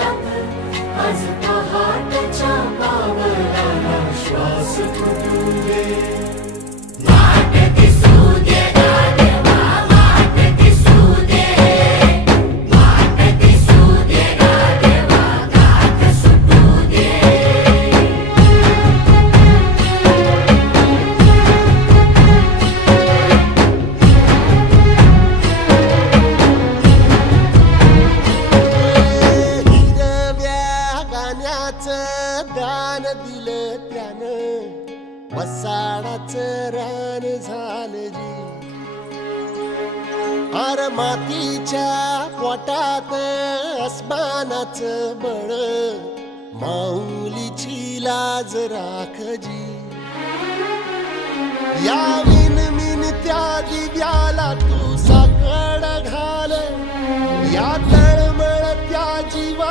अंतराळात आज पहाटच्या पावलाला श्वास फुटू दे. वाट दिसू दे गाढवा, वाट दिसू दे, वाट दिसू दे गाढवा, गाठ सुटू दे. दान दिलं त्यानं वसाडाचं रान झालं जी. अर मातीच्या पोटात अस्मानाचं बळ, माऊलीची लाज राख जी. या विनमिन त्या दिव्याला तू साकड घाल, या